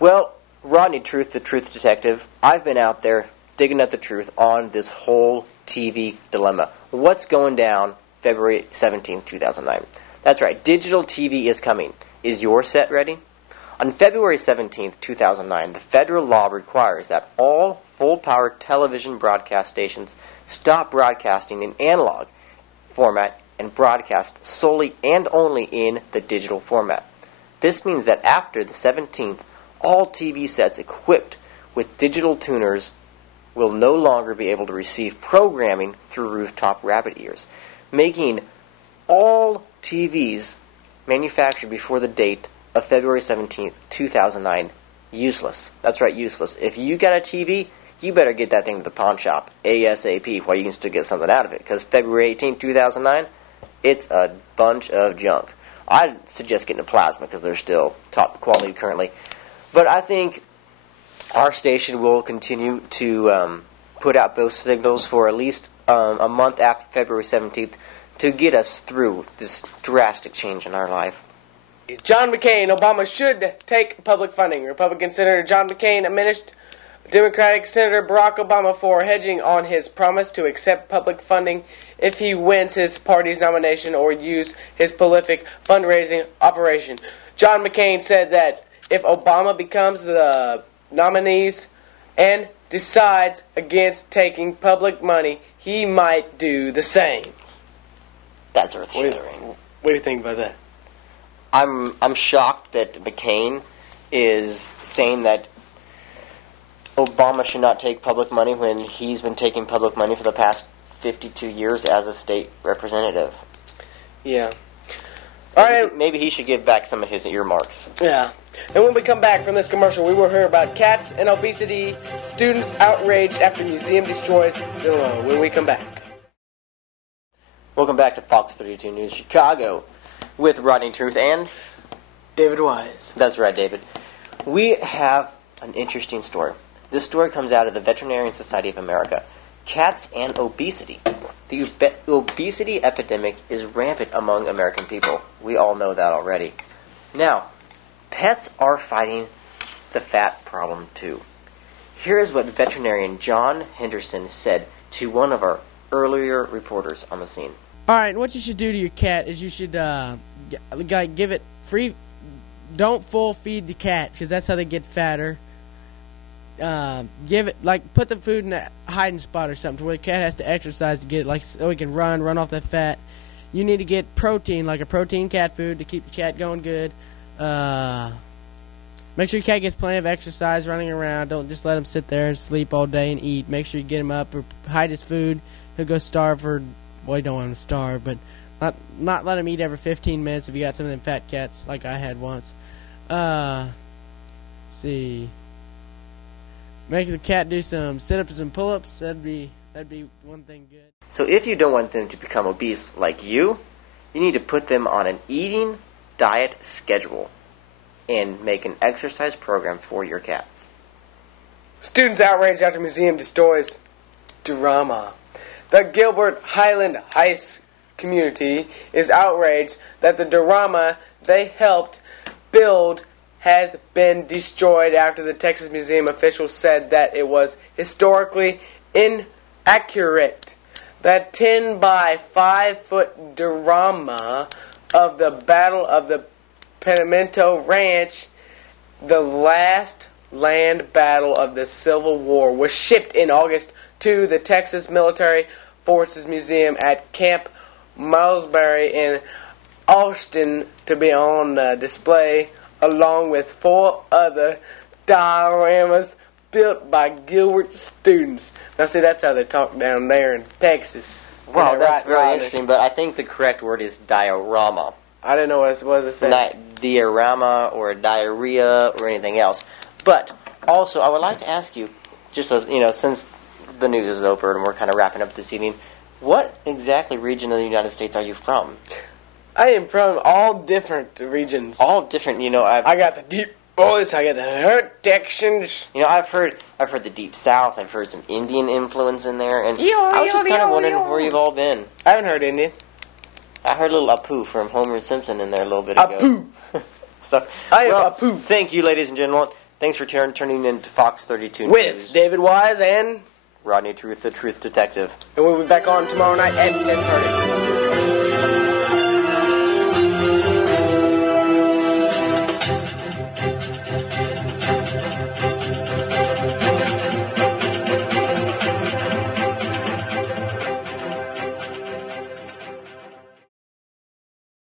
Well, Rodney Truth, the Truth Detective, I've been out there digging at the truth on this whole TV dilemma. What's going down February 17th, 2009? That's right, digital TV is coming. Is your set ready? On February 17th, 2009, the federal law requires that all full-power television broadcast stations stop broadcasting in analog format and broadcast solely and only in the digital format. This means that after the 17th, all TV sets equipped with digital tuners will no longer be able to receive programming through rooftop rabbit ears, making all TVs manufactured before the date of February 17th, 2009 useless. That's right, useless. If you got a TV, you better get that thing to the pawn shop ASAP while you can still get something out of it, because February 18th, 2009, it's a bunch of junk. I'd suggest getting a plasma because they're still top quality currently. But I think our station will continue to put out those signals for at least a month after February 17th to get us through this drastic change in our life. John McCain, Obama should take public funding. Republican Senator John McCain admonished Democratic Senator Barack Obama for hedging on his promise to accept public funding if he wins his party's nomination or use his prolific fundraising operation. John McCain said that if Obama becomes the nominee and decides against taking public money, he might do the same. That's earth-shattering. What do you think about that? I'm shocked that McCain is saying that Obama should not take public money when he's been taking public money for the past 52 years as a state representative. Yeah. All right. Maybe he should give back some of his earmarks. Yeah. And when we come back from this commercial, we will hear about cats and obesity, students outraged after museum destroys Villanova when we come back. Welcome back to Fox 32 News Chicago with Rodney Truth and David Wise. That's right, David. We have an interesting story. This story comes out of the Veterinarian Society of America. Cats and obesity. The obesity epidemic is rampant among American people. We all know that already. Now, pets are fighting the fat problem too. Here is what veterinarian John Henderson said to one of our earlier reporters on the scene. All right, what you should do to your cat is you should give it free. Don't full feed the cat because that's how they get fatter. Give it, put the food in a hiding spot or something where the cat has to exercise to get it, so it can run off that fat. You need to get protein, like a protein cat food to keep the cat going good. Make sure your cat gets plenty of exercise running around. Don't just let him sit there and sleep all day and eat. Make sure you get him up or hide his food. He'll go starve for, well, you don't want him to starve, but not let him eat every 15 minutes if you got some of them fat cats like I had once. Let's see. Make the cat do some sit-ups and pull-ups. That'd be one thing good. So if you don't want them to become obese like you need to put them on an eating diet schedule and make an exercise program for your cats. Students outraged after museum destroys drama. The Gilbert Highland Heights community is outraged that the drama they helped build has been destroyed after the Texas Museum officials said that it was historically inaccurate. That 10 by 5 foot drama of the Battle of the Pimento Ranch, the last land battle of the Civil War, was shipped in August to the Texas Military Forces Museum at Camp Millsbury in Austin to be on display, along with 4 other dioramas built by Gilbert students. Now, see, that's how they talk down there in Texas. Wow, that's very interesting, but I think the correct word is diorama. I didn't know what it was. It said not diorama or diarrhea or anything else. But also, I would like to ask you, just as, since the news is over and we're kind of wrapping up this evening, what exactly region of the United States are you from? I am from all different regions. All different, I got the deep voice. I got the hurt Texans. I've heard the deep South. I've heard some Indian influence in there, and I was just kind of wondering where you've all been. I haven't heard Indian. I heard a little Apu from Homer Simpson in there a little bit ago. Apu. So, I am Apu. Thank you, ladies and gentlemen. Thanks for tuning in to Fox 32 With News. David Wise and Rodney Truth, the Truth Detective. we'll be back on tomorrow night at 10:30.